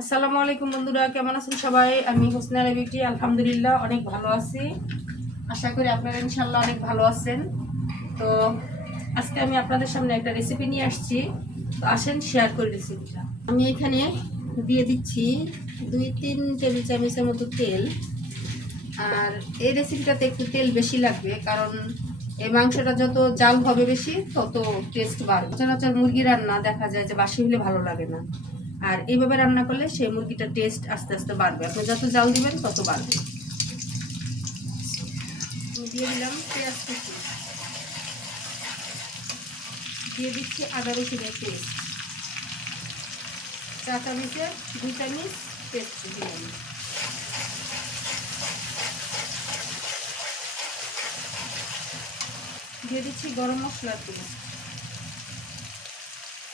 আসসালামু আলাইকুম বন্ধুরা, কেমন আছেন সবাই? আমি হোসনা বিউটি, আলহামদুলিল্লাহ, অনেক ভালো আছি। আশা করি আপনারা ইনশাল্লাহ অনেক ভালো আছেন। তো আজকে আমি আপনাদের সামনে একটা রেসিপি নিয়ে আসছি। তো আসেন শেয়ার করি রেসিপিটা আমি এখানে দিয়ে দিচ্ছি দুই তিন টেবিল চামচের মতো তেল। আর এই রেসিপিটাতে একটু তেল বেশি লাগবে, কারণ এই মাংসটা যত জাল হবে বেশি, তত টেস্ট বাড়বে। সচরাচর মুরগি রান্না দেখা যায় যে বাসি হলে ভালো লাগে না। আর এইভাবে রান্না করলে সেই মুরগিটার টেস্ট আস্তে আস্তে বাড়বে। আপনি যত জাল দিবেন তত বাড়বে। দিয়ে দিলাম পেঁয়াজ কুচি। দিয়ে দিচ্ছি আদা রসুনের পেস্ট। চা চামচের দুই চামচ পেস্ট দিলাম। দিয়ে দিচ্ছি গরম মশলার পেস্ট।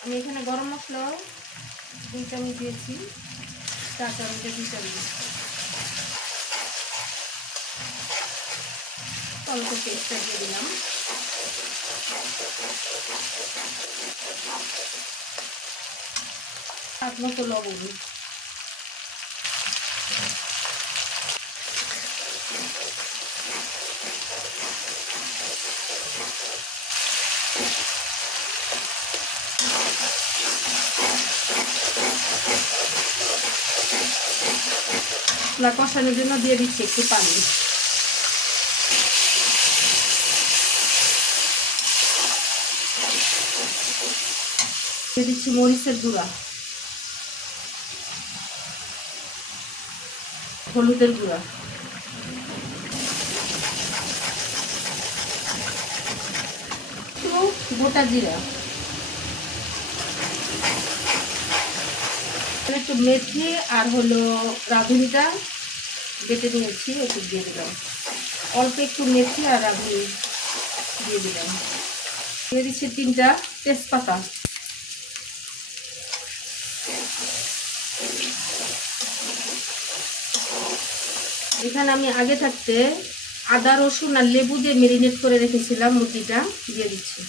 আমি এখানে গরম মশলাও দুই চামচ দিয়েছি চা চামচে দুই চামচ অল্প পেস্টটা দিয়ে দিলাম। আপনার তো লবণ। মশলা কষানোর জন্য দিয়ে দিচ্ছি একটু পানি। দিয়ে দিচ্ছি মরিচের গুঁড়া। হলুদের গুঁড়া। গোটা জিরা। একটু মেথি আর হলো রাঁধুনিটা। বেটে নিয়েছি একটু দিয়ে দিলাম। অল্প একটু মেথি আর রাঁধুনি দিয়ে দিলাম। দিয়ে দিচ্ছি তিনটা তেজপাতা। এখানে আমি আগে থাকতে আদা, রসুন আর লেবু দিয়ে মেরিনেট করে রেখেছিলাম মুরগিটা। দিয়ে দিচ্ছি।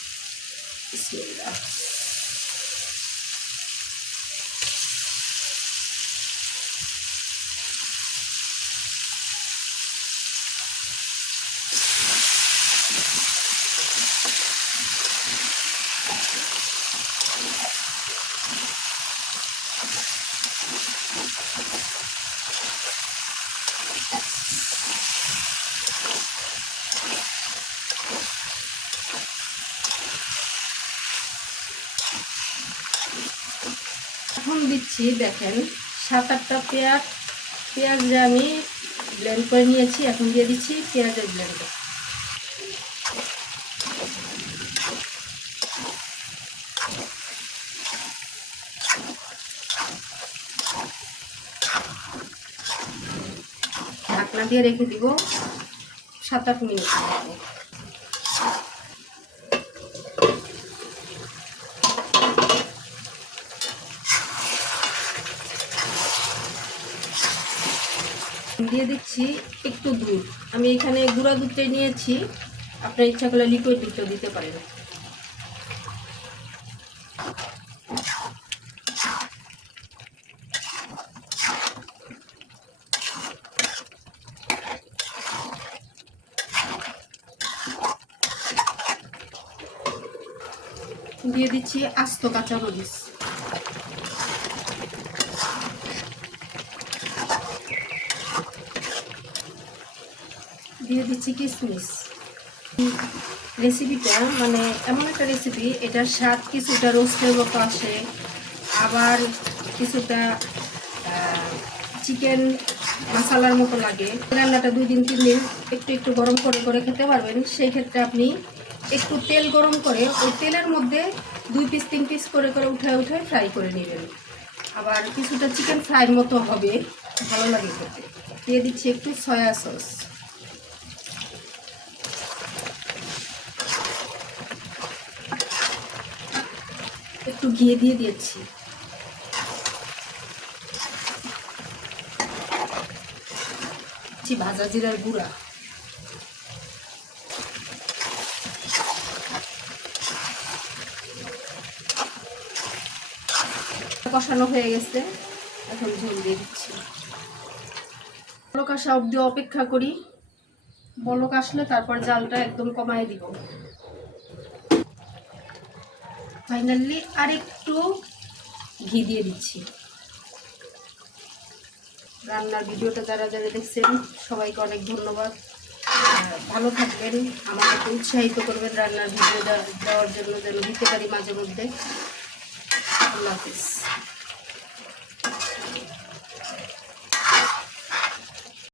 এখন দিচ্ছি, দেখেন, সাত আটটা পেঁয়াজ পেঁয়াজ আমি ব্লেন্ড করে নিয়েছি, এখন দিয়ে দিচ্ছি পেঁয়াজের ব্লেন্ড ঢাকনা দিয়ে রেখে দিব সাত আট মিনিট। দিয়ে দিচ্ছি একটু দুধ। আমি এখানে গুঁড়া দুধটাই নিয়েছি। আপনার ইচ্ছা করলে লিকুইড দুধটা দিতে পারেন। দিয়ে দিচ্ছি আস্ত কাঁচা মরিচ। দিয়ে দিচ্ছি কিশমিশ রেসিপিটা মানে এমন একটা রেসিপি এটার স্বাদ কিছুটা রোস্টের মতো আসে, আবার কিছুটা চিকেন মশালার মতো লাগে। রান্নাটা দুই দিন, তিন দিন একটু একটু গরম করে করে খেতে পারবেন, সেই ক্ষেত্রে আপনি একটু তেল গরম করে ওই তেলের মধ্যে দুই পিস তিন পিস করে করে উঠে উঠে ফ্রাই করে নেবেন। আবার কিছুটা চিকেন ফ্রাইয়ের মতো হবে, ভালো লাগে খেতে। দিয়ে দিচ্ছি একটু সয়া সস একটু ঘিয়ে দিয়ে দিয়েছি। ভাজা জিরার গুঁড়া। কষানো হয়ে গেছে। এখন ঝোল দিয়ে দিচ্ছি। বলক আসা অবধি অপেক্ষা করি। বলক আসলে তারপর জালটা একদম কমায় দিব। ফাইনালি আরেকটু ঘি দিয়ে দিচ্ছি। রান্নার ভিডিওটা যারা যারা দেখছেন, সবাইকে অনেক ধন্যবাদ। আর ভালো থাকবেন। আমাকে উৎসাহিত করবেন রান্নার ভিডিও দেওয়ার জন্য যেন দিতে পারি মাঝে মধ্যে। আল্লাহ হাফিজ।